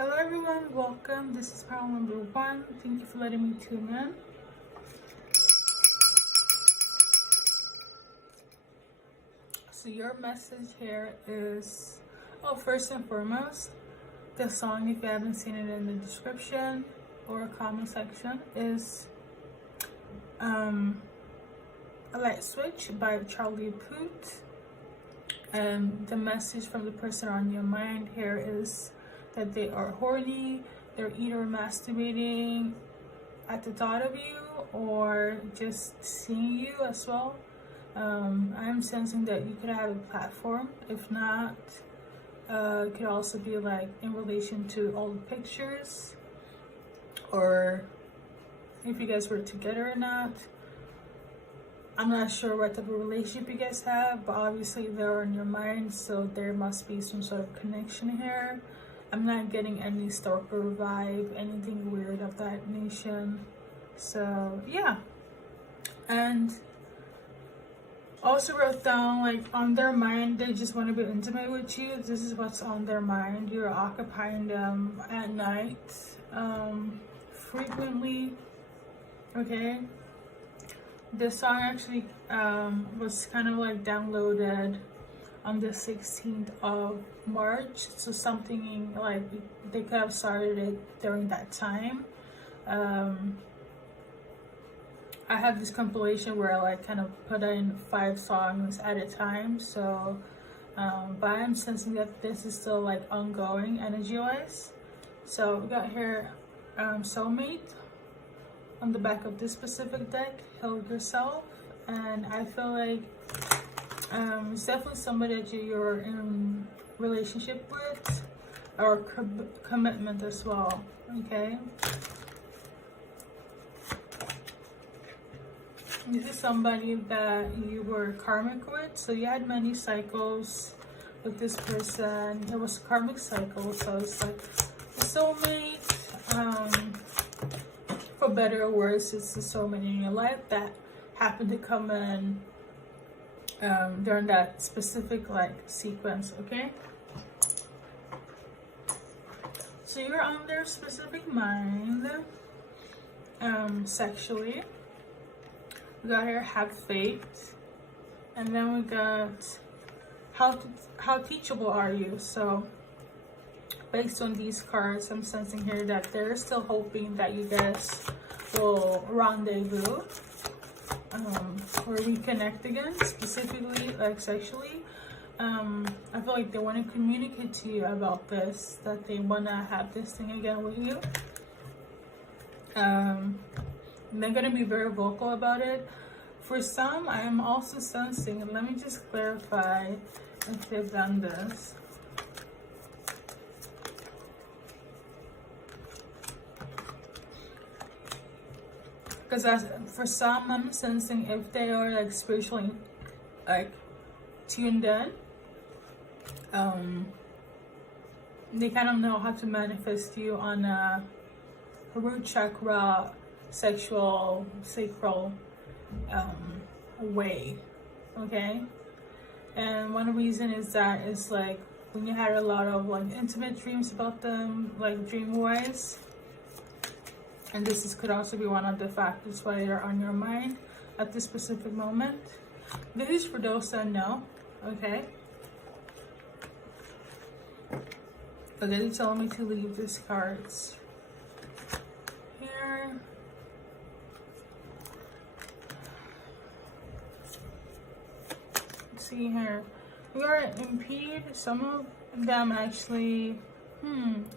Hello everyone, welcome. This is panel number 1. Thank you for letting me tune in. So your message here is, first and foremost, the song, if you haven't seen it in the description or comment section, is A Light Switch by Charlie Puth. And the message from the person on your mind here is that they are horny. They're either masturbating at the thought of you or just seeing you as well. I'm sensing that you could have a platform. If not, it could also be like in relation to old pictures, or if you guys were together or not. I'm not sure what type of relationship you guys have, but obviously they're on your mind, so there must be some sort of connection here. I'm not getting any stalker vibe, anything weird of that nation. So yeah. And also wrote down, like, on their mind, they just want to be intimate with you. This is what's on their mind. You're occupying them at night, frequently. Okay. This song actually was kind of like downloaded on the 16th of March, so something like they could have started it during that time. I have this compilation where I like kind of put in 5 songs at a time, so but I'm sensing that this is still like ongoing energy wise. So we got here Soulmate on the back of this specific deck, Heal Yourself. And I feel like it's definitely somebody that you're in relationship with, or commitment as well. Okay, this is somebody that you were karmic with, so you had many cycles with this person. It was a karmic cycle, so it's like a soulmate. For better or worse, it's the soulmate in your life that happened to come in during that specific like sequence. Okay, so you're on their specific mind sexually. We got here have faith, and then we got how teachable are you. So based on these cards, I'm sensing here that they're still hoping that you guys will rendezvous or reconnect again, specifically like sexually. I feel like they want to communicate to you about this, that they want to have this thing again with you. They're going to be very vocal about it. For some, I am also sensing, and let me just clarify if they've done this. Because for some, I'm sensing if they are like spiritually like tuned in, they kind of know how to manifest you on a root chakra, sexual, sacral way. Okay, and one reason is that it's like when you had a lot of like intimate dreams about them, like dream wise. And this could also be one of the factors why they're on your mind at this specific moment. This is for those that know, okay? Okay, they told me to leave these cards here. Let's see here. We are impede. Some of them actually,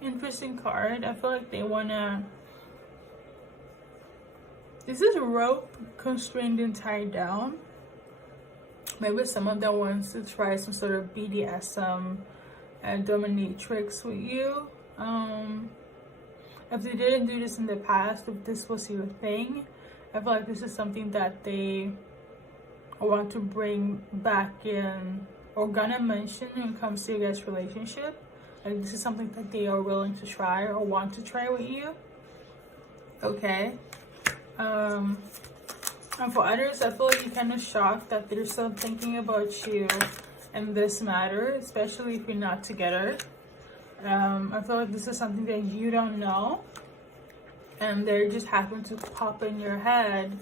interesting card. I feel like they wanna. This is rope, constrained and tied down. Maybe some of them wants to try some sort of BDSM and dominatrix with you. If they didn't do this in the past, if this was your thing, I feel like this is something that they want to bring back in, or gonna mention when it comes to your guys' relationship. Like this is something that they are willing to try or want to try with you. Okay. And for others, I feel like you're kind of shocked that they're still thinking about you in this matter, especially if you're not together. I feel like this is something that you don't know, and they just happen to pop in your head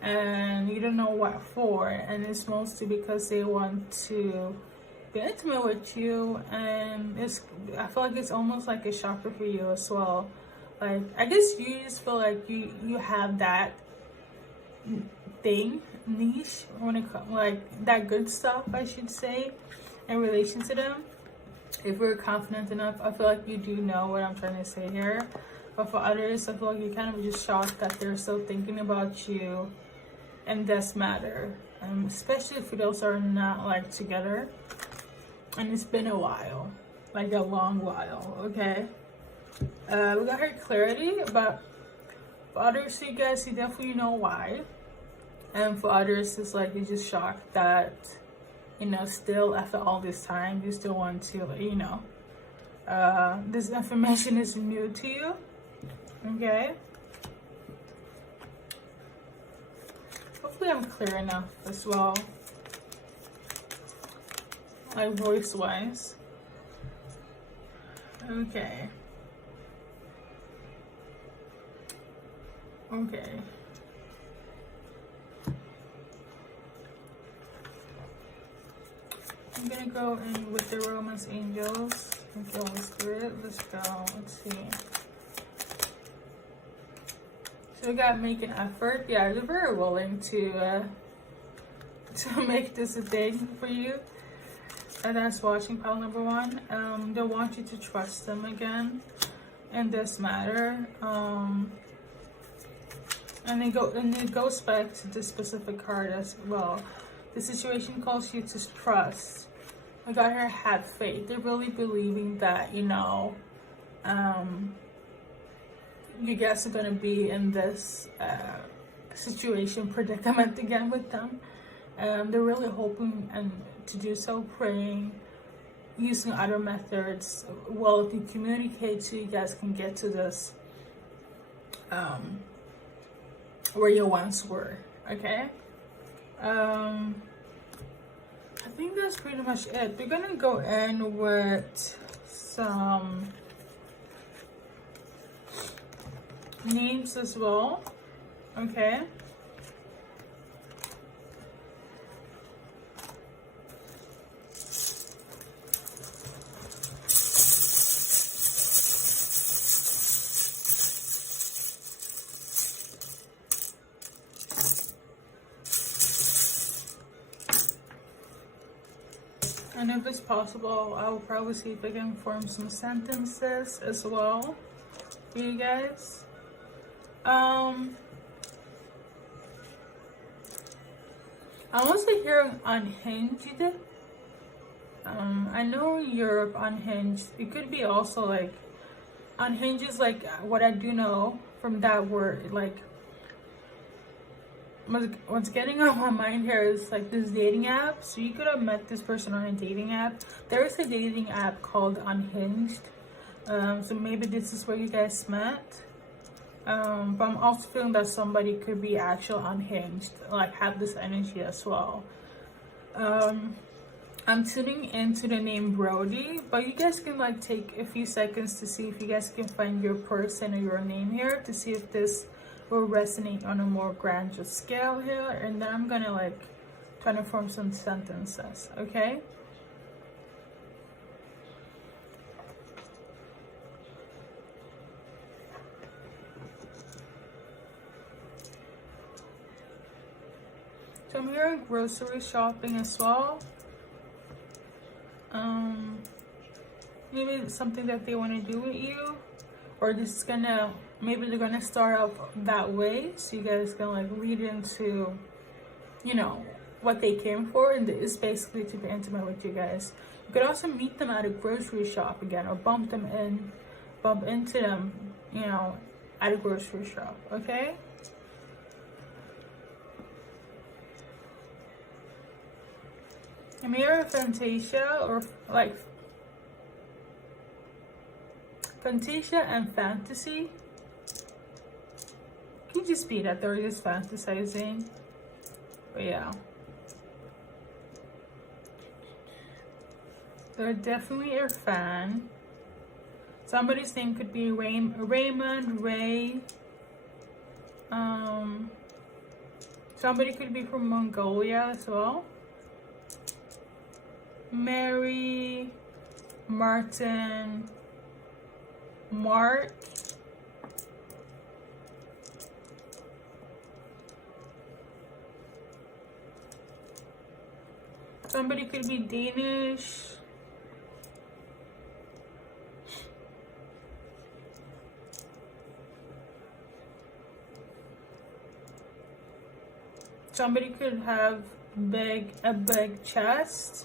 and you don't know what for, and it's mostly because they want to be intimate with you, and I feel like it's almost like a shocker for you as well. Like, I guess you just feel like you have that thing, niche, when it comes, like, that good stuff, I should say, in relation to them. If you're confident enough, I feel like you do know what I'm trying to say here. But for others, I feel like you're kind of just shocked that they're still thinking about you in this matter, especially for those that are not like together, and it's been a while, like a long while. Okay, we got her clarity, but for others, you guys, you definitely know why, and for others, it's like you're just shocked that, you know, still after all this time, you still want to, you know, this information is new to you. Okay, hopefully I'm clear enough as well, like voice wise. Okay, okay. I'm gonna go in with the Romance Angels. Okay, let's do it. Let's go. Let's see. So we got make an effort. Yeah, they're very willing to make this a thing for you. And that's watching pile number one. They want you to trust them again in this matter. And it goes back to this specific card as well. The situation calls you to trust. I got her have faith. They're really believing that, you know, you guys are going to be in this situation, predicament again with them. They're really hoping and to do so, praying, using other methods. Well, if you communicate, so you guys can get to this where you once were. Okay, I think that's pretty much it. We're gonna go in with some names as well. Okay, and if it's possible, I will probably see if I can form some sentences as well for you guys. I'm also hearing unhinged. I know Europe unhinged. It could be also like unhinged is like what I do know from that word. Like what's getting on my mind here is like this dating app. So you could have met this person on a dating app. There is a dating app called Unhinged. So maybe this is where you guys met. But I'm also feeling that somebody could be actual unhinged, like have this energy as well. I'm tuning into the name Brody, but you guys can like take a few seconds to see if you guys can find your person or your name here to see if this will resonate on a more grander scale here, and then I'm gonna like try to form some sentences. Okay. So I'm hearing grocery shopping as well. Maybe it's something that they want to do with you, or just gonna, maybe they're gonna start off that way, so you guys can like read into, you know, what they came for, and it's basically to be intimate with you guys. You could also meet them at a grocery shop again, or bump into them, you know, at a grocery shop. Okay. I'm hearing Fantasia, or like Fantasia and fantasy. Could just be that they're just fantasizing. But yeah, they're definitely a fan. Somebody's name could be Raymond, Ray. Somebody could be from Mongolia as well. Mary, Martin, Mark. Somebody could be Danish. Somebody could have a big chest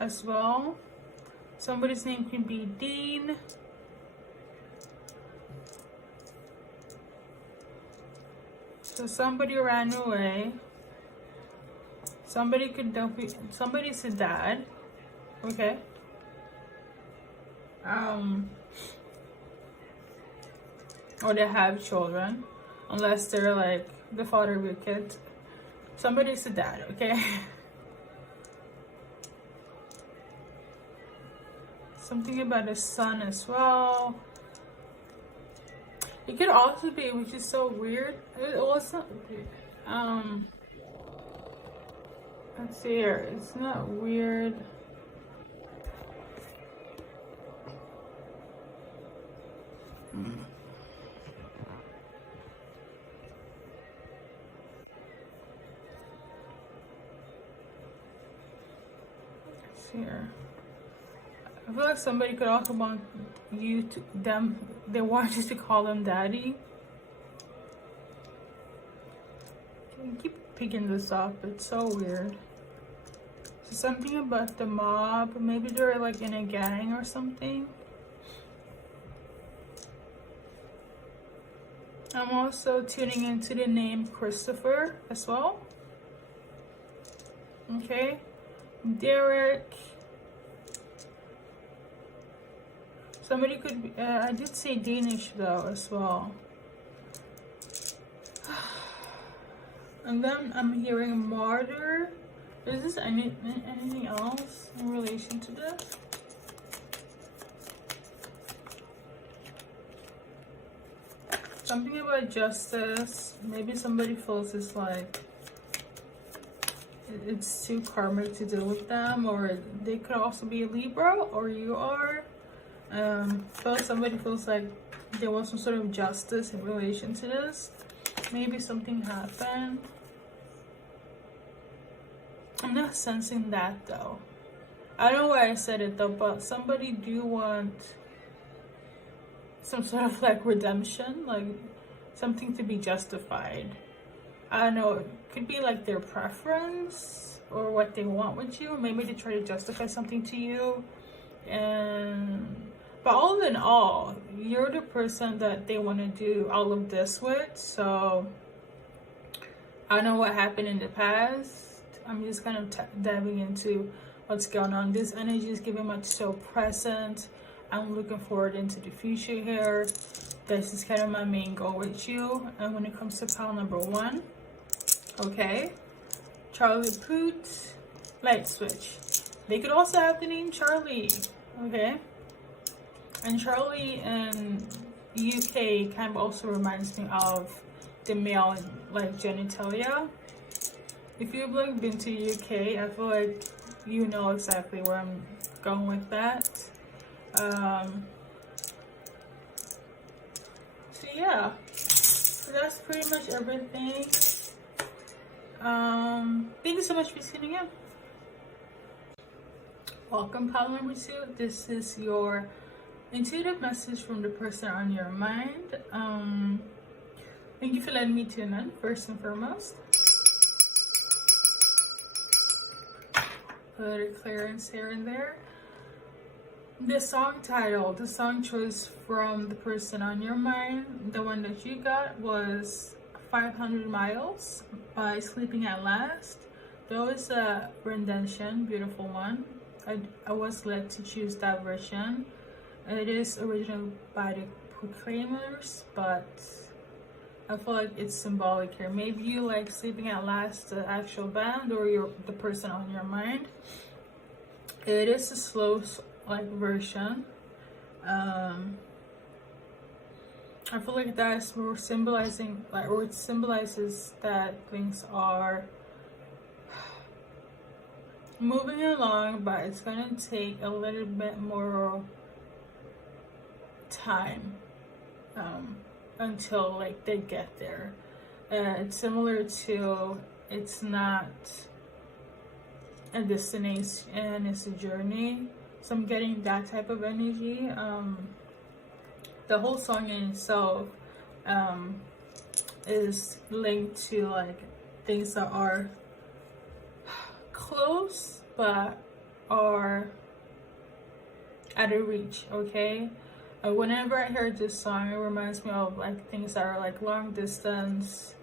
as well. Somebody's name could be Dean. So somebody ran away. Somebody's a dad. Okay. Or they have children, unless they're like the father of your kids. Somebody's a dad, okay? Something about a son as well. It could also be, which is so weird. It wasn't. Let's see here. It's not weird. Here, I feel like somebody could also want you to they want you to call them daddy. Can you keep picking this up? It's so weird. So something about the mob. Maybe they're like in a gang or something. I'm also tuning into the name Christopher as well. Okay. Derek. Somebody could be, I did say Danish though as well. And then I'm hearing martyr. Is this anything else in relation to this? Something about justice. Maybe somebody feels it's like it's too karmic to deal with them, or they could also be a Libra, or you are. Somebody feels like there was some sort of justice in relation to this. Maybe something happened. I'm not sensing that though. I don't know why I said it though, but somebody do want some sort of like redemption, like something to be justified. I don't know, it could be like their preference or what they want with you. Maybe they try to justify something to you. But all in all, you're the person that they want to do all of this with. So I don't know what happened in the past. I'm just kind of diving into what's going on. This energy is giving much so present. I'm looking forward into the future here. This is kind of my main goal with you. And when it comes to pile number 1, okay, Charlie Poot, light switch. They could also have the name Charlie, okay? And Charlie in UK kind of also reminds me of the male like genitalia. If you've like been to UK, I feel like you know exactly where I'm going with that. So yeah, so that's pretty much everything. Thank you so much for tuning in. Welcome, pile number 2. This is your intuitive message from the person on your mind. Thank you for letting me tune in, first and foremost. A little clearance here and there. The song title, the song choice from the person on your mind, the one that you got was 500 Miles by Sleeping at Last. That was a rendition, beautiful one. I was led to choose that version. It is original by the Proclaimers, but I feel like it's symbolic here. Maybe you like Sleeping at Last, the actual band, or the person on your mind. It is a slow like version, I feel like that's more symbolizing, like, or it symbolizes that things are moving along, but it's gonna take a little bit more time until like they get there. It's similar to, it's not a destination, it's a journey. So I'm getting that type of energy. The whole song in itself is linked to like things that are close but are out of reach, okay? Whenever I heard this song, it reminds me of like things that are like long distance,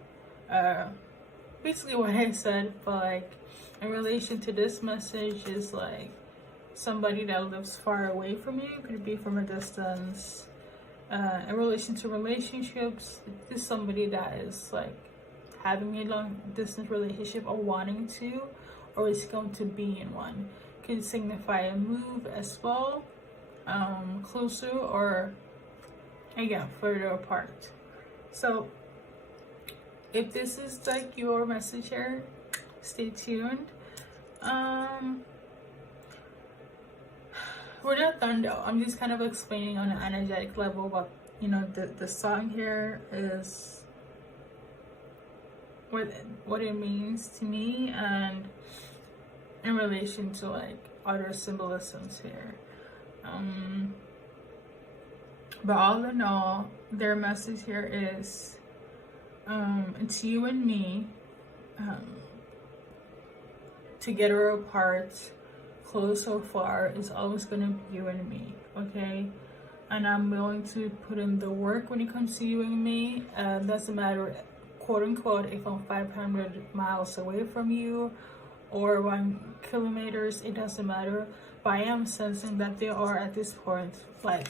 basically what I said, but like in relation to this message is like somebody that lives far away from you, could be from a distance. In relation to relationships, this is somebody that is like having a long distance relationship or wanting to, or is going to be in one. Could signify a move as well, closer or again further apart. So if this is like your message here, stay tuned. We're not done though. I'm just kind of explaining on an energetic level what, you know, the song here is, what it means to me, and in relation to like other symbolisms here. But all in all, their message here is it's you and me, together apart, close or far, is always gonna be you and me, okay? And I'm willing to put in the work when it comes to you and me. Doesn't matter, quote unquote, if I'm 500 miles away from you or 1 kilometers, it doesn't matter. But I am sensing that they are at this point like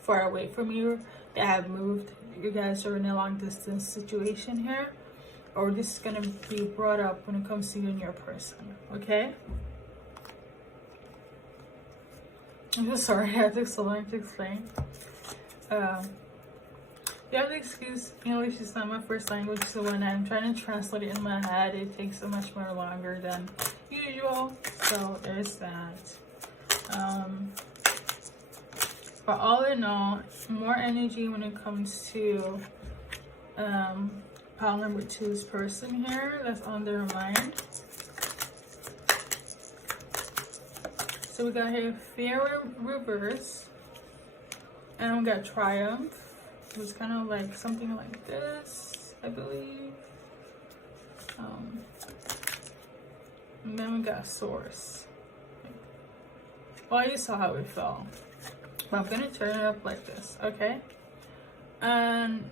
far away from you. They have moved. You guys are in a long distance situation here, or this is gonna be brought up when it comes to you and your person, okay? I'm just sorry, I had to so long to explain. You have to excuse English is not my first language, so when I'm trying to translate it in my head, it takes so much more longer than usual. So there's that. But all in all, more energy when it comes to pile number 2's person here that's on their mind. So we got here Fear Reverse, and we got Triumph. It was kind of like something like this, I believe. And then we got Source. Well, you saw how it fell. But I'm gonna turn it up like this, okay? And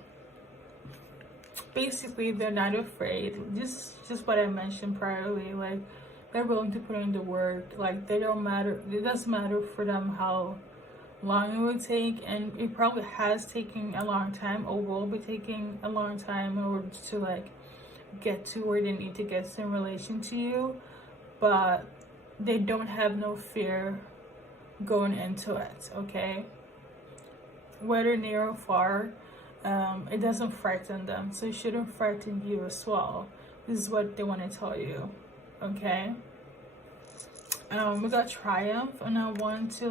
basically, they're not afraid. Just what I mentioned priorly, like they're willing to put in the work. Like they don't matter. It doesn't matter for them how long it would take, and it probably has taken a long time, or will be taking a long time in order to like get to where they need to get to in relation to you. But they don't have no fear going into it, okay? Whether near or far, it doesn't frighten them, so it shouldn't frighten you as well. This is what they want to tell you, okay? We got Triumph, and I want to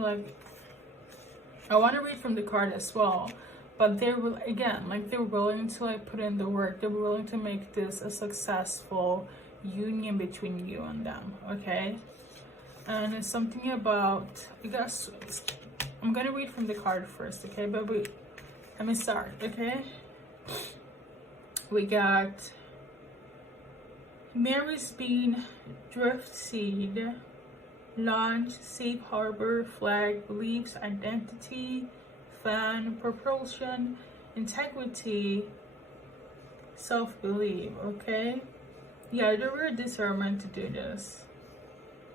read from the card as well, but they're again, like they're willing to like put in the work. They're willing to make this a successful union between you and them, okay? And it's something about, I guess, I'm gonna read from the card first, okay? But let me start, okay? We got Mary's Bean, Drift Seed, Launch, Safe Harbor, Flag, Beliefs, Identity, Fan, Propulsion, Integrity, Self-Belief, okay? Yeah, there were discernment to do this.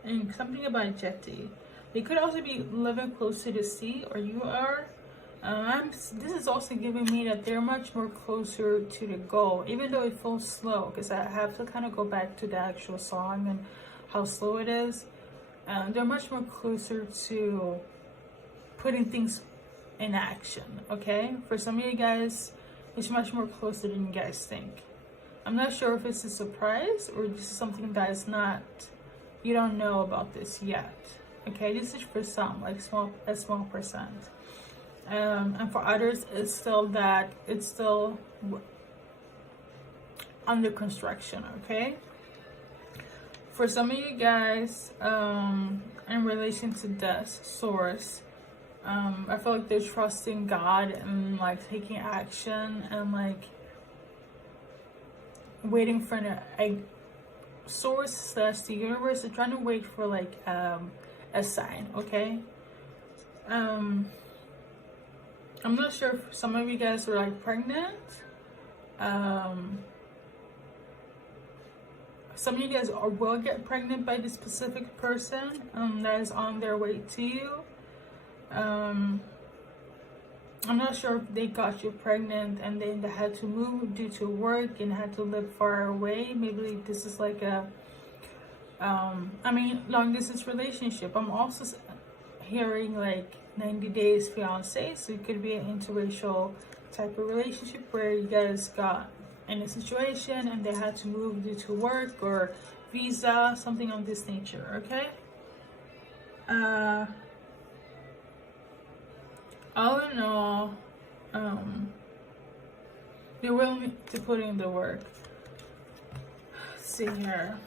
And something about jetty. They could also be living close to the sea, or you are. This is also giving me that they're much more closer to the goal, even though it feels slow, because I have to kind of go back to the actual song and how slow it is. They're much more closer to putting things in action, okay? For some of you guys, it's much more closer than you guys think. I'm not sure if it's a surprise or just something that is not, you don't know about this yet, okay? This is for some, like a small percent. And for others, it's still under construction, okay? For some of you guys, in relation to this source, I feel like they're trusting God and like taking action and like waiting for a source slash the universe. They're trying to wait for like a sign, okay? I'm not sure if some of you guys are like pregnant. Some of you guys will get pregnant by this specific person that is on their way to you. I'm not sure if they got you pregnant and then they had to move due to work and had to live far away. Maybe this is like a, long distance relationship. I'm also hearing like 90 days fiance, so it could be an interracial type of relationship where you guys got in a situation and they had to move due to work or visa, something of this nature, okay? All in all, you're willing to put in the work. Let's see here.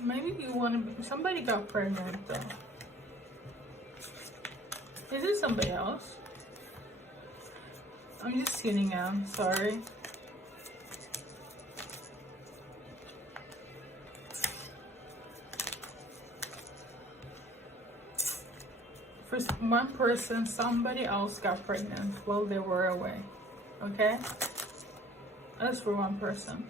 Maybe you want to be, somebody got pregnant though. Is it somebody else? I'm just kidding, I'm sorry. For one person, somebody else got pregnant while they were away, okay? That's for one person.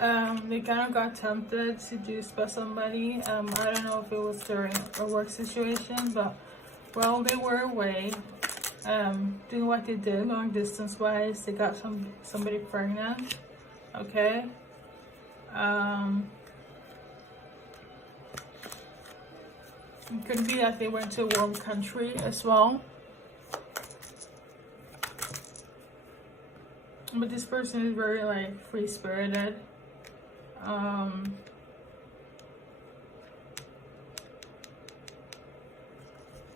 They kind of got tempted, seduced by somebody. I don't know if it was during a work situation, but while they were away, doing what they did long distance wise, they got somebody pregnant, okay? It could be that they went to a warm country as well. But this person is very like free-spirited.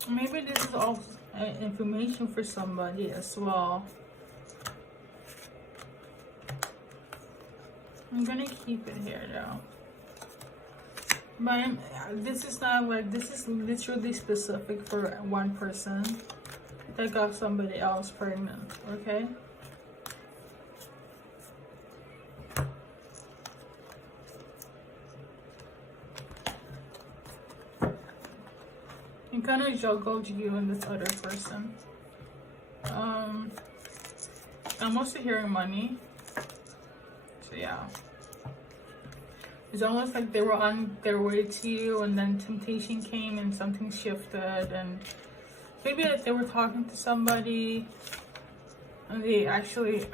Maybe this is also information for somebody as well. I'm gonna keep it here though. But this is not like, this is literally specific for one person that got somebody else pregnant, okay? It kind of juggled you and this other person. I'm also hearing money. So yeah. It's almost like they were on their way to you and then temptation came and something shifted, and maybe that they were talking to somebody and they actually,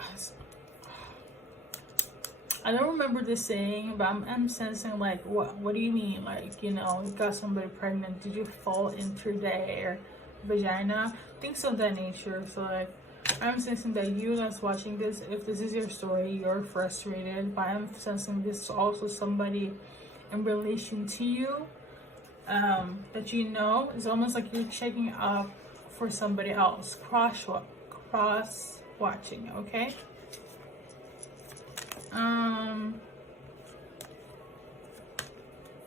I don't remember the saying, but I'm sensing like, what do you mean? Like, you know, you got somebody pregnant, did you fall into their vagina? Things of that nature. So like, I'm sensing that you that's watching this, if this is your story, you're frustrated, but I'm sensing this is also somebody in relation to you, that you know. It's almost like you're checking up for somebody else, cross watching, okay?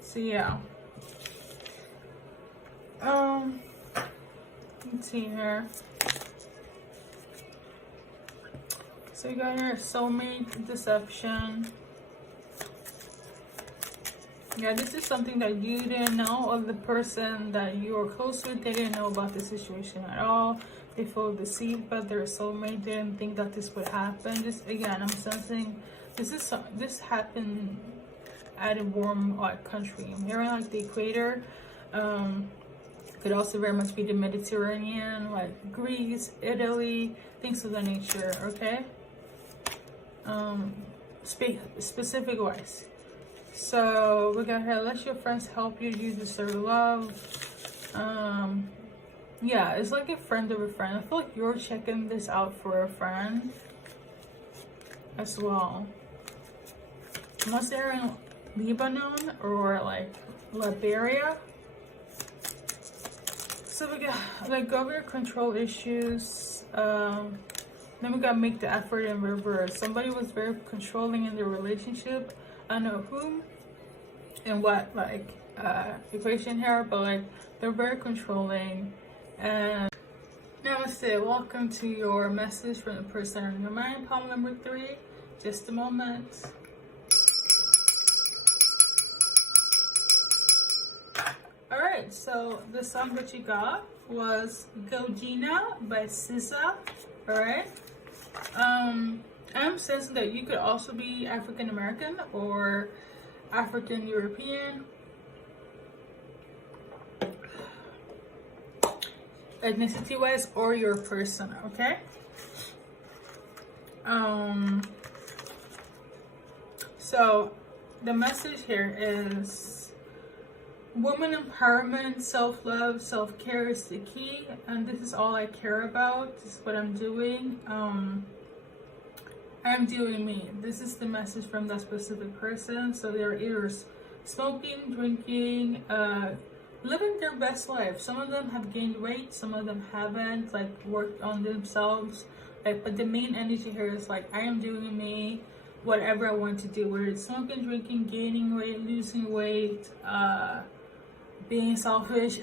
So yeah. Let's see here. So you got your soulmate deception. Yeah, this is something that you didn't know, or the person that you were close with, they didn't know about the situation at all. They feel deceived by their soulmate, didn't think that this would happen. This, again, I'm sensing this happened at a warm country. I'm hearing like the equator. Could also very much be the Mediterranean, like Greece, Italy, things of that nature. Okay. Specific wise. So we got here, let your friends help you. You deserve love. Yeah, it's like a friend of a friend. I feel like you're checking this out for a friend as well. Unless they're in Lebanon or like Liberia. So we got like go over your control issues. Then we got make the effort in reverse. Somebody was very controlling in their relationship. I don't know whom and what like equation here, but like they're very controlling. And namaste, welcome to your message from the person in your mind. Palm number 3, just a moment. Alright, so the song that you got was Go Gina by SZA. Alright. I'm sensing that you could also be African American or African European, ethnicity wise, or your person. Okay. So the message here is woman empowerment, self-love, self-care is the key, and this is all I care about. This is what I'm doing. I'm doing me. This is the message from that specific person. So they're either smoking, drinking, living their best life. Some of them have gained weight, some of them haven't, like worked on themselves. Like, but the main energy here is like, I am doing me, whatever I want to do, whether it's smoking, drinking, gaining weight, losing weight, being selfish.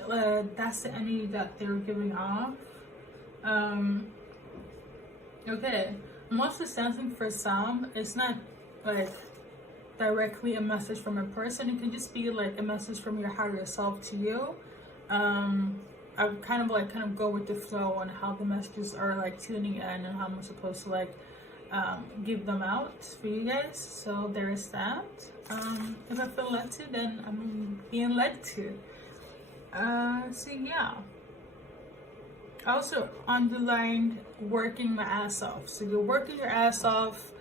That's the energy that they're giving off. Okay. I'm also sensing for some, it's not like directly a message from a person. It can just be like a message from your higher self to you. I kind of go with the flow on how the messages are like tuning in and how I'm supposed to like give them out for you guys. So there is that. If I feel led to, then I'm being led to. So yeah. I also underlined working my ass off. So you're working your ass off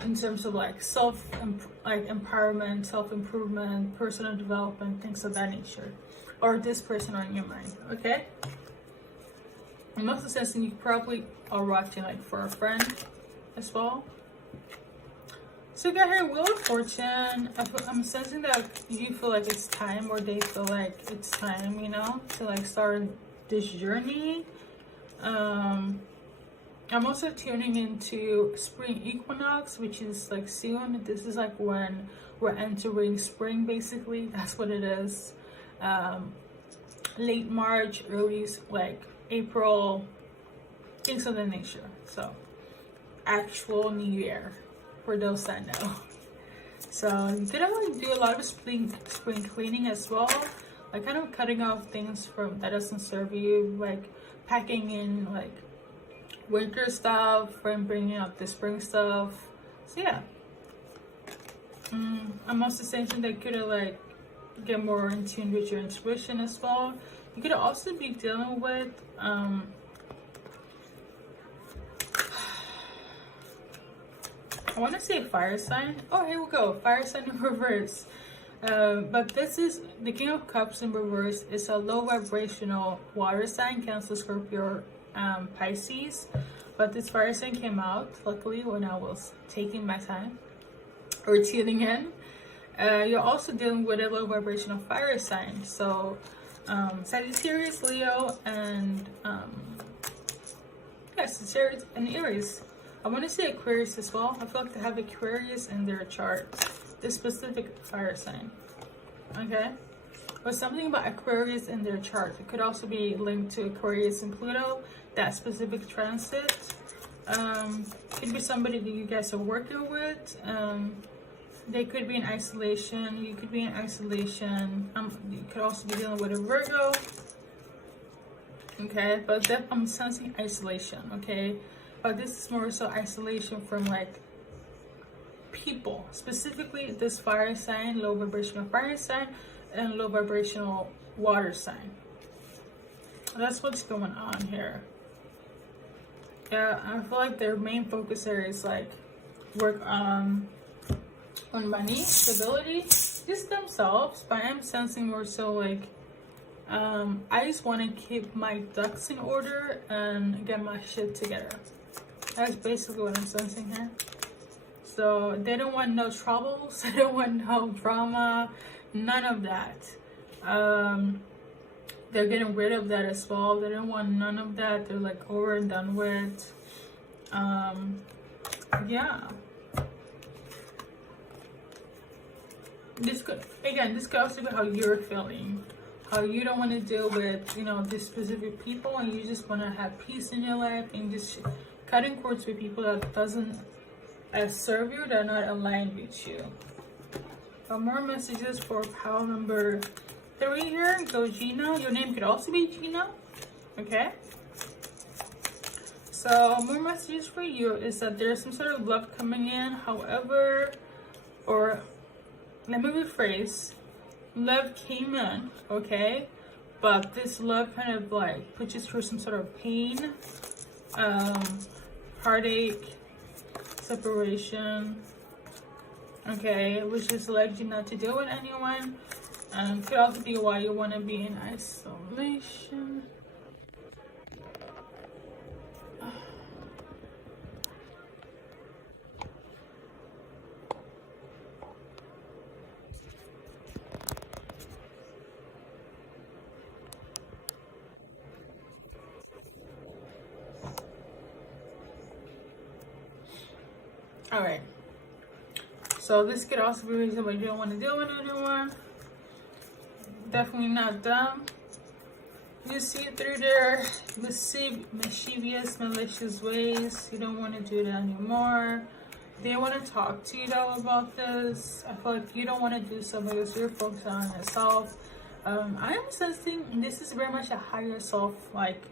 in terms of like empowerment, self-improvement, personal development, things of that nature, or this person on your mind. Okay. I'm also sensing you probably are watching like for a friend as well. So you got here Wheel of Fortune. I'm sensing that you feel like it's time, or they feel like it's time, you know, to like start this journey. I'm also tuning into spring equinox, which is like soon. This is like when we're entering spring, basically. That's what it is. Late March, early like April, things of that nature. So actual New Year for those that know. So you could also do a lot of spring cleaning as well, like kind of cutting off things from that doesn't serve you, like packing in like winter stuff and bringing up the spring stuff. So yeah. I'm also sensing that you could like get more in tune with your intuition as well. You could also be dealing with I want to say fire sign. Oh, here we go, fire sign in reverse. But this is the King of Cups in reverse. It's a low vibrational water sign, Cancer, Scorpio, Pisces. But this fire sign came out luckily when I was taking my time or tuning in. You're also dealing with a low vibrational fire sign. So Sagittarius, Leo, and Sagittarius and Aries. I want to say Aquarius as well. I feel like they have Aquarius in their chart. This specific fire sign. Okay? But something about Aquarius in their chart. It could also be linked to Aquarius and Pluto, that specific transit. Could be somebody that you guys are working with. They could be in isolation. You could be in isolation. You could also be dealing with a Virgo. Okay? But I'm sensing isolation. Okay? But this is more so isolation from like people, specifically this fire sign, low vibrational fire sign, and low vibrational water sign. That's what's going on here. Yeah, I feel like their main focus area is like work on money, stability, just themselves. But I'm sensing more so like I just want to keep my ducks in order and get my shit together. That's basically what I'm sensing here. So they don't want no troubles, they don't want no drama, none of that. They're getting rid of that as well. They don't want none of that. They're like over and done with. Yeah. This could also be how you're feeling. How you don't want to deal with, you know, these specific people, and you just want to have peace in your life, and just cutting cords with people that doesn't serve you, that are not aligned with you. More messages for pile number 3 here. Go Gina. Your name could also be Gina. Okay. So more messages for you is that there's some sort of love coming in. However, or let me rephrase. Love came in, okay? But this love kind of like puts you through some sort of pain, heartache, separation, okay? Which just led you not to deal with anyone. Could also be why you want to be in isolation. All right. So this could also be a reason why you don't want to deal with anyone. Definitely not them. You see through their mischievous, malicious ways. You don't want to do that anymore. They want to talk to you though about this. I feel like you don't want to do so because you're focused on yourself. I am sensing this is very much a higher self like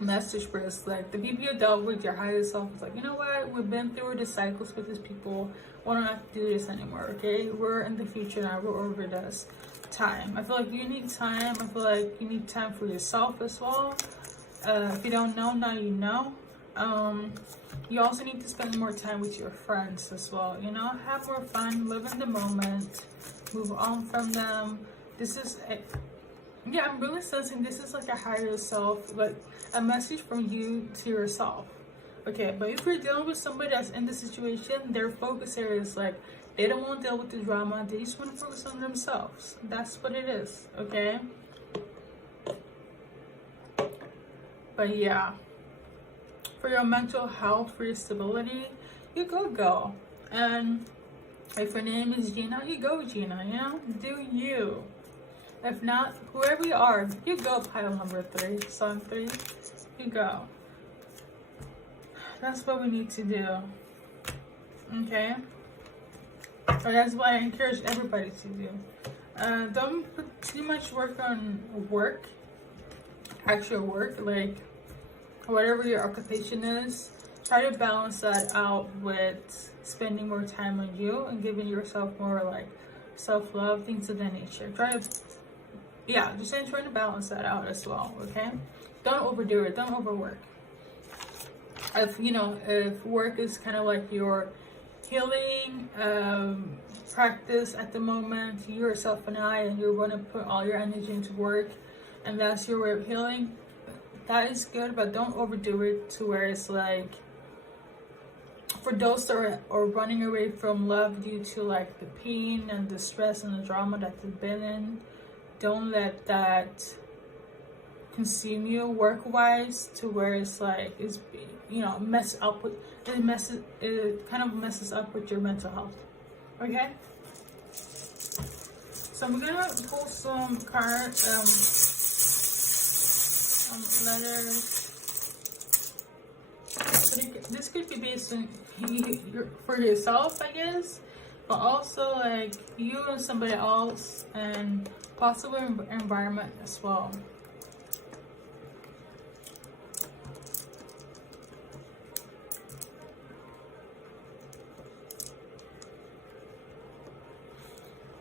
message for us. Like the people you dealt with, your higher self is like, you know what, we've been through the cycles with these people, we don't have to do this anymore, okay? We're in the future now, we're over this time. I feel like you need time. I feel like you need time for yourself as well. If you don't know, now you know. You also need to spend more time with your friends as well, you know, have more fun, live in the moment, move on from them. This is yeah, I'm really sensing this is like a higher self, like a message from you to yourself. Okay, but if you're dealing with somebody that's in the situation, their focus area is like they don't want to deal with the drama, they just want to focus on themselves. That's what it is, okay? But yeah, for your mental health, for your stability, you go. And if your name is Gina, you go Gina, you know? Do you. If not, whoever you are, you go pile number 3, song 3, you go. That's what we need to do, okay? So that's what I encourage everybody to do. Don't put too much work on actual work, like whatever your occupation is. Try to balance that out with spending more time on you and giving yourself more like self-love, things of that nature. Just trying to balance that out as well, okay? Don't overdo it, don't overwork. If work is kind of like your healing practice at the moment, you're self-denied and you're going to put all your energy into work, and that's your way of healing, that is good, but don't overdo it to where it's like, for those that are running away from love due to like the pain and the stress and the drama that they've been in, don't let that consume you work-wise to where it's like it kind of messes up with your mental health. Okay, so I'm gonna pull some cards, letters. This could be based on for yourself, I guess, but also like you and somebody else and possible environment as well.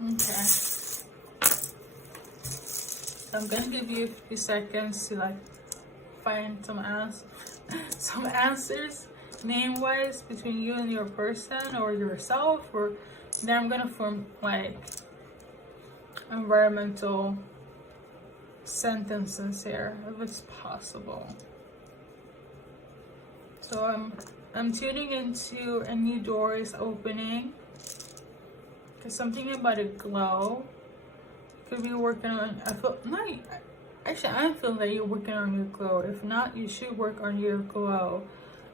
Okay. So I'm gonna give you a few seconds to like find some answers name-wise between you and your person or yourself, or then I'm gonna form like environmental sentences here if it's possible. So I'm tuning into a new door is opening. Cause something about a glow. Could be working on. I'm feeling that you're working on your glow. If not, you should work on your glow.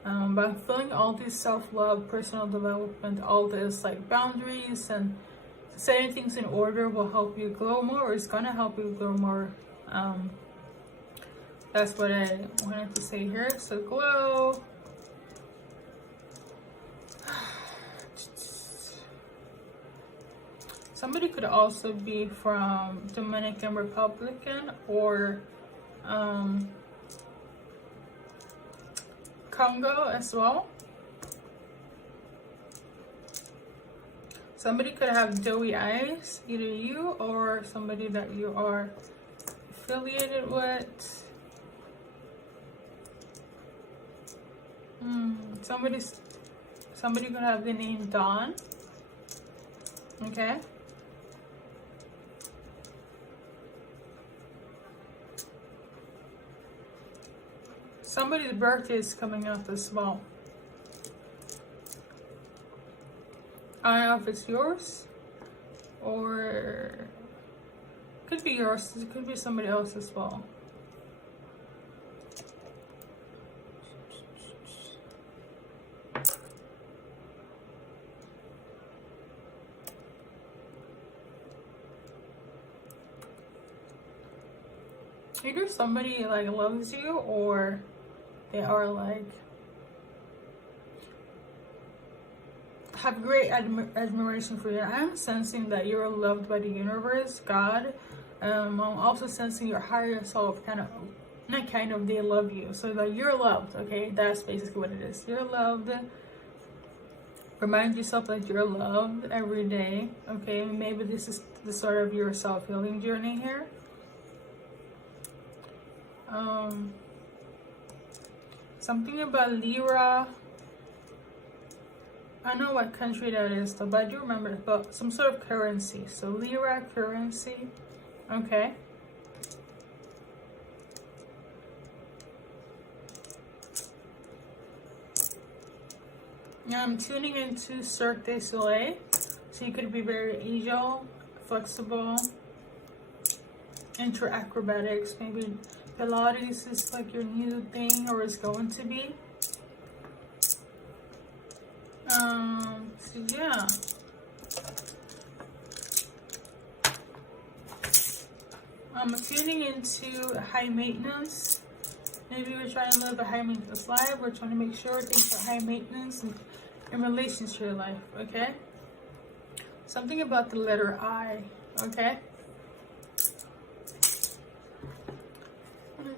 But I'm feeling all this self-love, personal development, all this like boundaries and setting things in order will help you glow more, or it's gonna help you glow more. That's what I wanted to say here. So glow. Somebody could also be from Dominican Republic or Congo as well. Somebody could have doughy eyes, either you or somebody that you are affiliated with. Somebody could have the name Dawn. Okay. Somebody's birthday is coming up as well. I don't know if it's yours or could be yours. It could be somebody else as well. Either somebody like loves you or they are like have great admiration for you. I'm sensing that you're loved by the universe, God. I'm also sensing your higher self they love you. So that you're loved, okay? That's basically what it is. You're loved. Remind yourself that you're loved every day, okay? Maybe this is the start of your self-healing journey here. Something about lira. I don't know what country that is though, but I do remember about some sort of currency. So lira currency. Okay. Now I'm tuning into Cirque du Soleil. So you could be very agile, flexible, into acrobatics, maybe Pilates is like your new thing, or is going to be. So yeah. I'm tuning into high maintenance. Maybe we're trying to live a high maintenance life. We're trying to make sure things are high maintenance in relation to your life, okay? Something about the letter I, okay?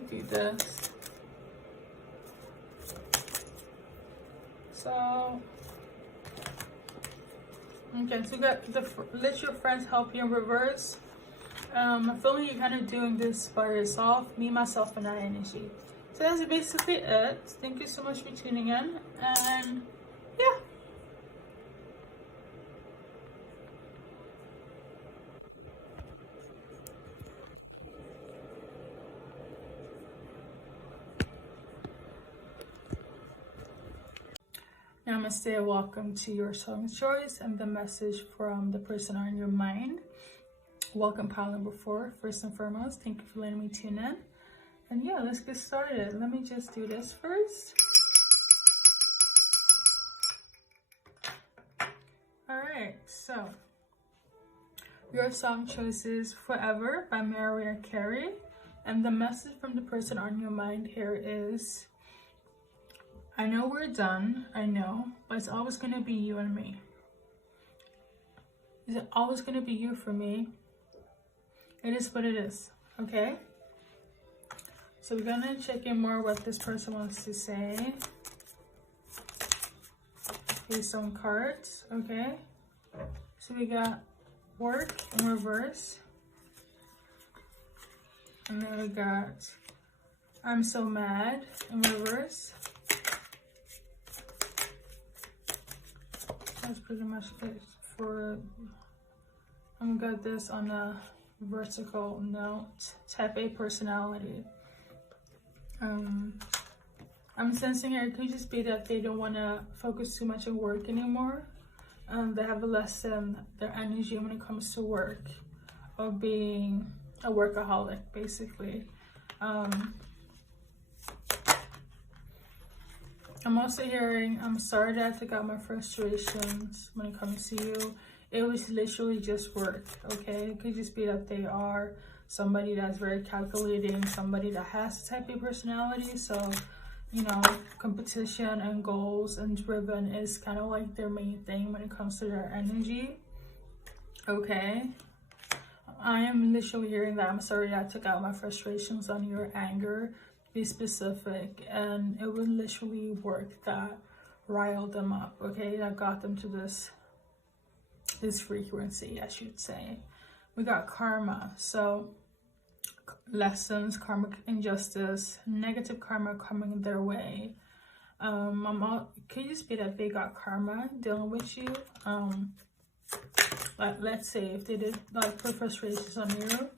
Do this. So okay, so you got the let your friends help you in reverse. I'm feeling you're kind of doing this by yourself, me, myself, and I energy. So that's basically it. Thank you so much for tuning in, and yeah. Namaste, welcome to your song choice and the message from the person on your mind. Welcome, pile number 4. First and foremost, thank you for letting me tune in. And yeah, let's get started. Let me just do this first. Alright, so your song choice is Forever by Mariah Carey. And the message from the person on your mind here is, I know we're done, I know, but it's always going to be you and me. Is it always going to be you for me? It is what it is, okay? So we're going to check in more what this person wants to say. Okay, some cards, okay? So we got work in reverse. And then we got I'm so mad in reverse. That's pretty much it for, and we got this on a vertical note, type A personality. I'm sensing here, it could just be that they don't want to focus too much on work anymore. They have a lessen their energy when it comes to work, or being a workaholic, basically. I'm also hearing, I'm sorry that I took out my frustrations when it comes to you. It was literally just work, okay? It could just be that they are somebody that's very calculating, somebody that has a type A personality. So, you know, competition and goals and driven is kind of like their main thing when it comes to their energy, okay? I am literally hearing that I'm sorry that I took out my frustrations on your anger. Be specific, and it would literally work that riled them up, okay? That got them to this frequency, I should say. We got karma, so lessons, karmic injustice, negative karma coming their way. Could you just be that they got karma dealing with you? Like, let's say if they did like put frustrations on you,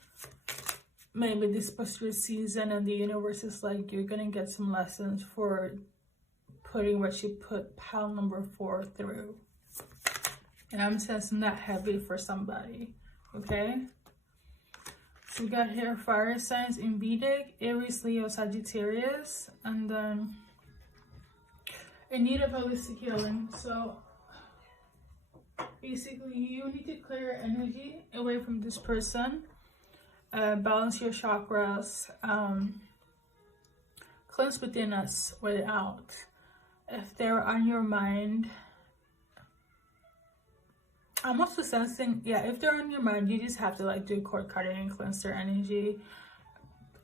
maybe this particular season and the universe is like, you're gonna get some lessons for putting what you put pile number 4 through. And I'm sensing that heavy for somebody, okay? So we got here fire signs in Vedic, Aries, Leo, Sagittarius, and then in need of holistic healing. So basically you need to clear your energy away from this person. Balance your chakras, cleanse within us, without. If they're on your mind, I'm also sensing, yeah, if they're on your mind, you just have to like do cord cutting and cleanse their energy.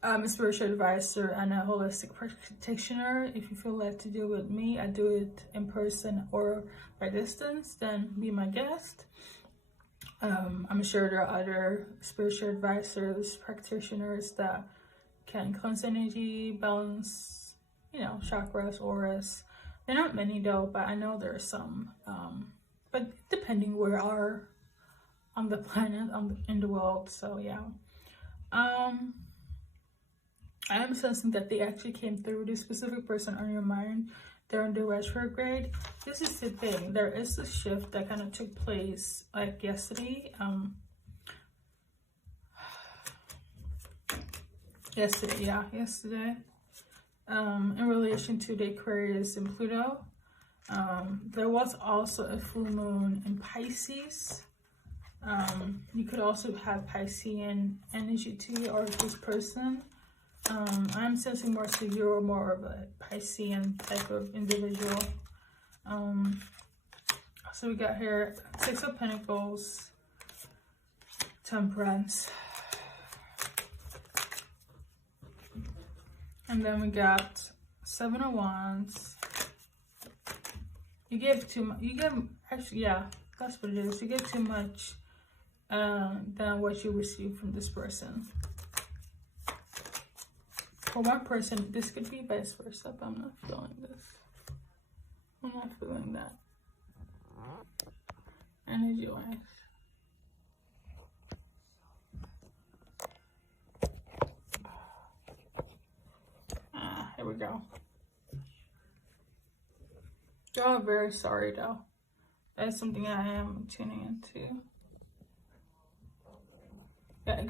A spiritual advisor and a holistic practitioner. If you feel led to do it with me, I do it in person or by distance, then be my guest. I'm sure there are other spiritual advisors, practitioners that can cleanse energy, balance, you know, chakras, auras. There are not many though, but I know there are some. But depending where you are on the planet, in the world. So yeah. I am sensing that they actually came through. This specific person on your mind, they're in the retrograde. This is the thing, there is a shift that kind of took place like yesterday. Yesterday. In relation to the Aquarius and Pluto. There was also a full moon in Pisces. You could also have Piscean energy to you, or this person. I'm sensing more so you're more of a Piscean type of individual. So we got here 6 of Pentacles, Temperance, and then we got 7 of Wands. You give too much. You give, actually, yeah, that's what it is. You give too much than what you receive from this person. For one person, this could be vice versa, but I'm not feeling this. I'm not feeling that. Energy-wise. Here we go. Y'all are very sorry, though. That's something I am tuning into. Yeah,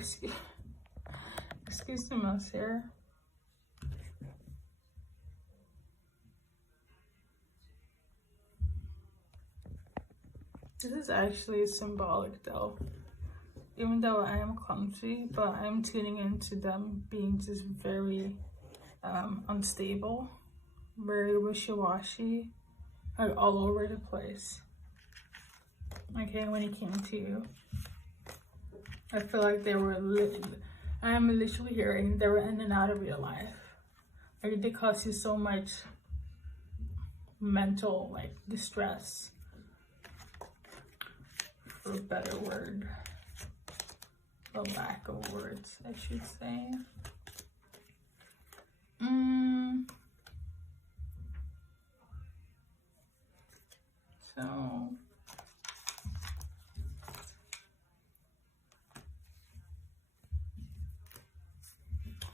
excuse the mess here. This is actually symbolic though. Even though I am clumsy, but I'm tuning into them being just very unstable, very wishy-washy, like all over the place. Okay, when it came to you, I feel like they were I am literally hearing they were in and out of your life. Like they caused you so much mental like distress, for a better word. the lack of words, I should say. So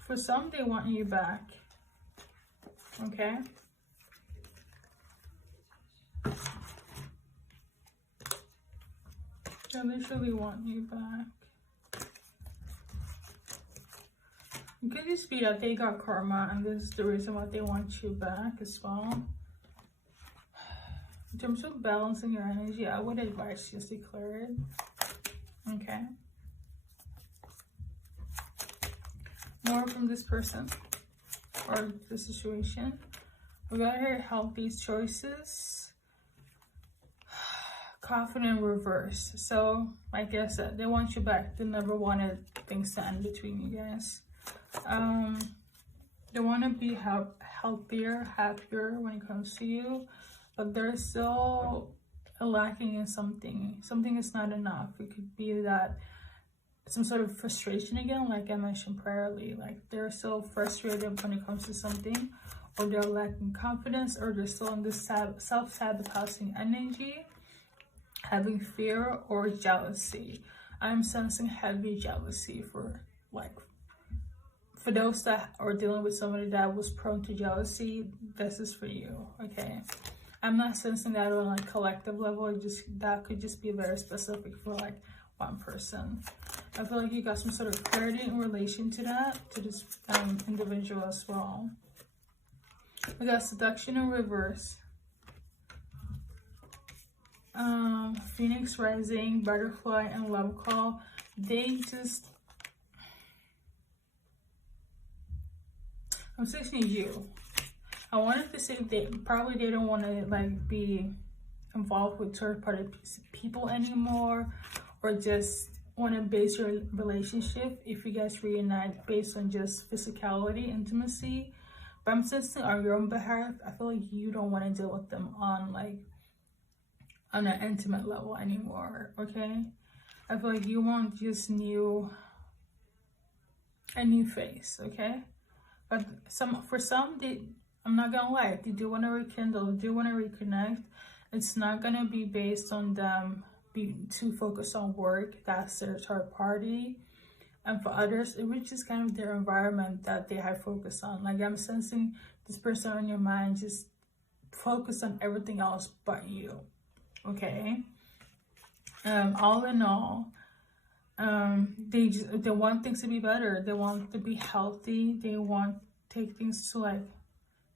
for some, they want you back. Okay. They literally want you back. It could just be that they got karma and this is the reason why they want you back as well. In terms of balancing your energy, I would advise just declare it. Okay. More from this person or the situation. We got here healthy choices. Confident reverse. So, like I said, they want you back. They never wanted things to end between you guys. They want to be healthier, happier when it comes to you, but they're still lacking in something. Something is not enough. It could be that some sort of frustration again, like I mentioned priorly. Like they're so frustrated when it comes to something, or they're lacking confidence, or they're still in this self-sabotaging energy, having fear or jealousy. I'm sensing heavy jealousy for those that are dealing with somebody that was prone to jealousy. This is for you, okay? I'm not sensing that on a collective level. That could just be very specific for like one person. I feel like you got some sort of clarity in relation to that, to this individual as well. We got seduction in reverse. Phoenix rising, butterfly, and love call. I'm saying you. I wanted to say they don't want to like be involved with third-party people anymore, or just want to base your relationship, if you guys reunite, based on just physicality, intimacy. But I'm sensing on your own behalf, I feel like you don't want to deal with them on an intimate level anymore, okay? I feel like you want just a new face, okay? But for some, I'm not gonna lie, they do want to rekindle, they do want to reconnect. It's not gonna be based on them being too focused on work. That's their third party. And for others, it was just kind of their environment that they have focused on. Like I'm sensing this person on your mind just focus on everything else but you, okay? All in all, they want things to be better. They want to be healthy. They want to take things to like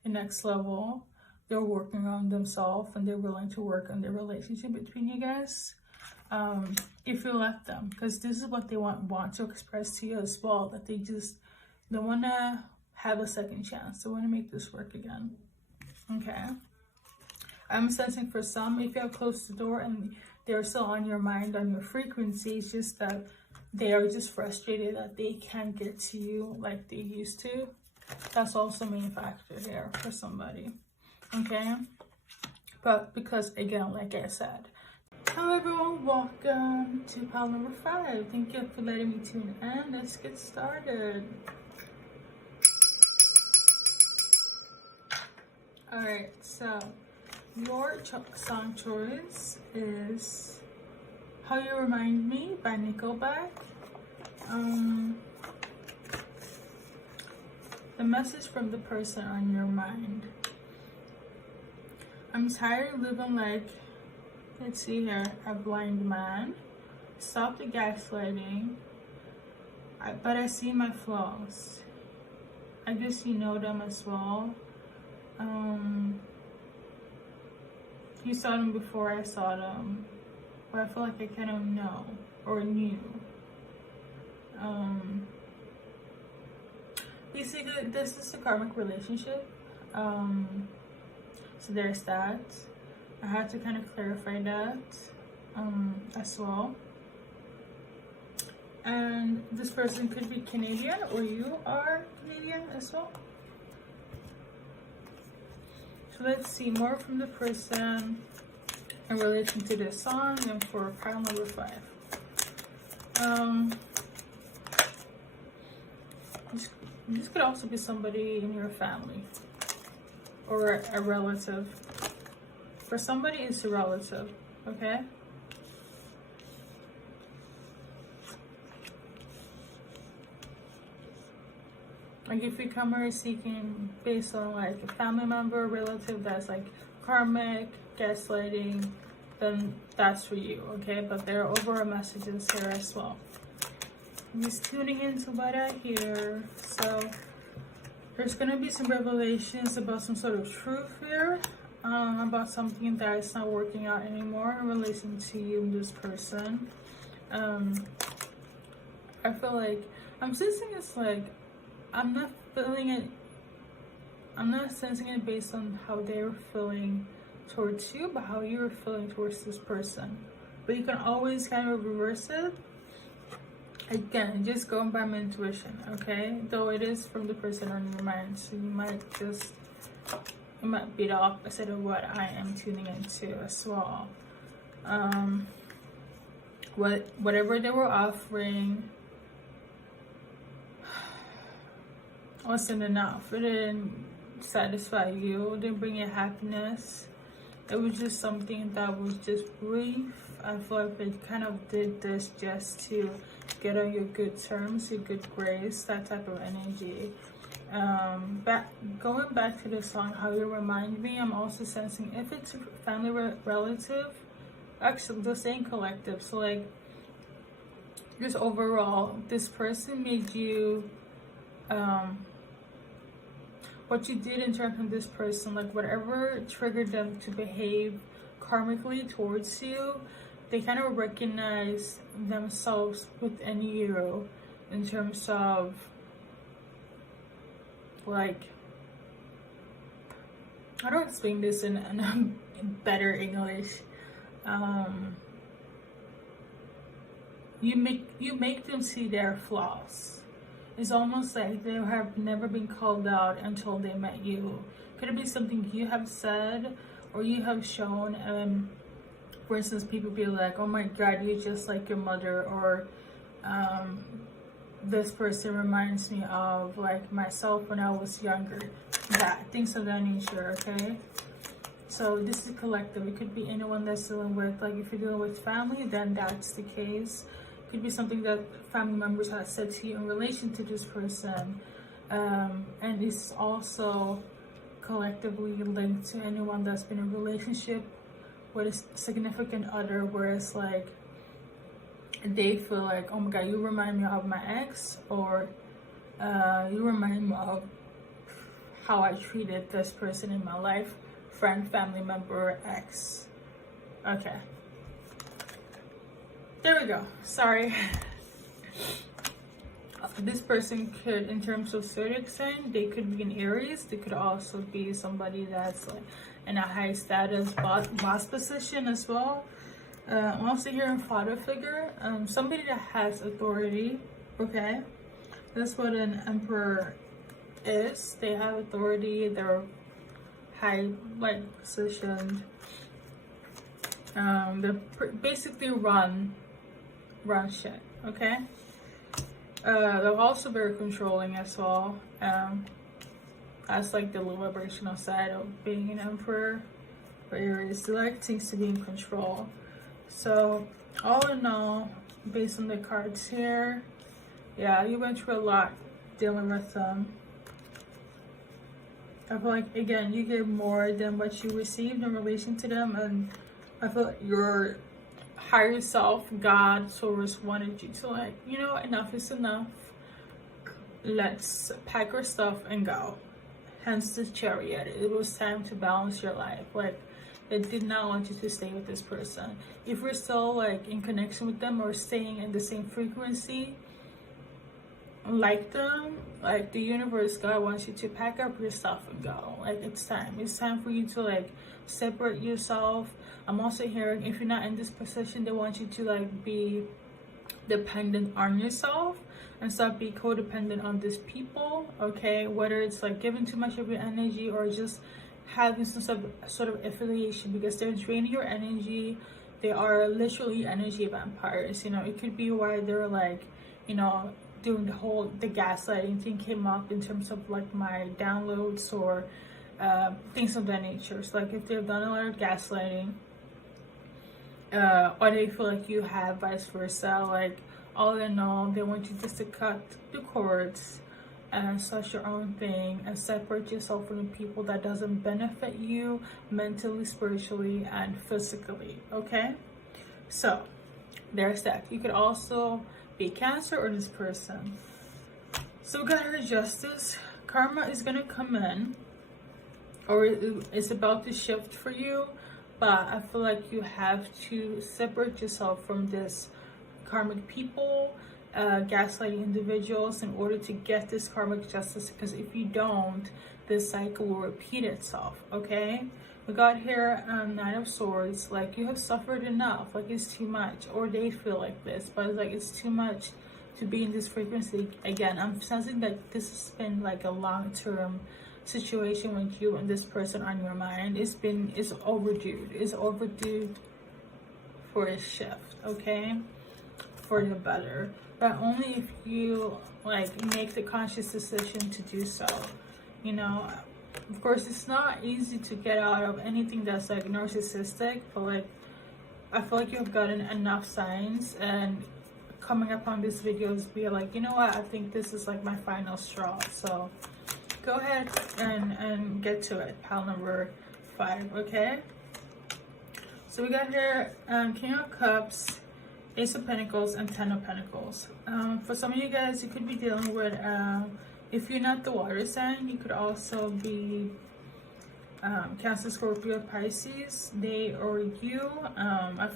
the next level. They're working on themselves and they're willing to work on the relationship between you guys. If you let them, because this is what they want to express to you as well, that they want to have a second chance. They want to make this work again. Okay. I'm sensing for some, if you have closed the door and they're still on your mind, on your frequency, it's just that they are just frustrated that they can't get to you like they used to. That's also a main factor there for somebody. Okay. But because again, like I said, hello everyone, welcome to pile number 5. Thank you for letting me tune in. Let's get started. Alright, so your song choice is How You Remind Me by Nickelback. The message from the person on your mind. I'm tired of living like, let's see here, a blind man. Stop the gaslighting. But I see my flaws. I guess you know them as well. You saw them before I saw them. But I feel like I kind of know or knew. Basically, this is a karmic relationship. So there's that. I had to kind of clarify that as well. And this person could be Canadian, or you are Canadian as well. So let's see more from the person in relation to this song and for pile number 5. This could also be somebody in your family or a relative. For somebody, it's a relative, okay? Like if you come here seeking based on like a family member, relative that's like karmic, gaslighting, then that's for you, okay? But there are overall messages here as well. I'm just tuning into what I hear. So there's gonna be some revelations about some sort of truth here, about something that is not working out anymore in relation to you and this person. I feel like I'm sensing it's like I'm not feeling it. I'm not sensing it based on how they're feeling towards you, but how you're feeling towards this person. But you can always kind of reverse it. Again, just going by my intuition, okay? Though it is from the person on your mind, so it might be the opposite of what I am tuning into as well. Whatever they were offering wasn't enough. It didn't satisfy you. It didn't bring you happiness. It was just something that was just brief. I feel like they kind of did this just to get on your good terms, your good grace, that type of energy. Going back to the song, how you remind me, I'm also sensing if it's a family relative, actually they're saying collective. So like, just overall, this person made you, what you did in terms of this person, like whatever triggered them to behave karmically towards you, they kind of recognize themselves within you in terms of like, how do I explain this in better English? You make them see their flaws. It's almost like they have never been called out until they met you. Could it be something you have said or you have shown? For instance, people be like, oh my God, you're just like your mother, or this person reminds me of like myself when I was younger. That, things of that nature, okay? So this is collective. It could be anyone that's dealing with, like if you're dealing with family, then that's the case. Could be something that family members have said to you in relation to this person, and it's also collectively linked to anyone that's been in a relationship with a significant other, where it's like they feel like, oh my God, you remind me of my ex, or you remind me of how I treated this person in my life, friend, family member, ex. Okay. There we go. Sorry. This person could, in terms of zodiac sign, they could be an Aries. They could also be somebody that's like in a high status boss position as well. I'm also hearing father figure. Somebody that has authority. Okay, that's what an emperor is. They have authority. They're high, like positioned. They're basically run shit, okay? They're also very controlling as well. That's like the liberational side of being an emperor for Aries. They like things to be in control. So all in all, based on the cards here, yeah, you went through a lot dealing with them. I feel like, again, you gave more than what you received in relation to them, and I feel like your higher self, God, Source, wanted you to like, you know, enough is enough. Let's pack our stuff and go. Hence the Chariot. It was time to balance your life. Like, they did not want you to stay with this person. If we're still like in connection with them or staying in the same frequency like them, like the universe, God wants you to pack up your stuff and go. Like, it's time for you to like separate yourself. I'm also hearing, if you're not in this position, they want you to like be dependent on yourself and stop being codependent on these people, okay? Whether it's like giving too much of your energy or just having some sort of affiliation, because they're draining your energy. They are literally energy vampires, you know. It could be why they're like, you know, doing the gaslighting thing came up in terms of like my downloads or things of that nature. So like if they've done a lot of gaslighting, or they feel like you have, vice versa, like all in all, they want you just to cut the cords and start your own thing and separate yourself from the people that doesn't benefit you mentally, spiritually, and physically. Okay, so there's that. You could also be Cancer or this person. So we got her Justice. Karma is gonna come in, or it's about to shift for you, but I feel like you have to separate yourself from this karmic people, gaslighting individuals, in order to get this karmic justice, because if you don't, this cycle will repeat itself. Okay, we got here Nine of Swords. Like you have suffered enough, like it's too much, or they feel like this, but it's like it's too much to be in this frequency again. I'm sensing that this has been like a long-term situation with you and this person on your mind. It's overdue. It's overdue for a shift, okay, for the better, but only if you like make the conscious decision to do so. You know, of course it's not easy to get out of anything that's like narcissistic, but like I feel like you've gotten enough signs, and coming up on this video is be like, you know what, I think this is like my final straw. So go ahead and get to it. Pile number 5. Okay, so we got here King of Cups, Ace of Pentacles, and 10 of Pentacles. For some of you guys, you could be dealing with, if you're not the water sign, you could also be Cancer, Scorpio, Pisces, they or you.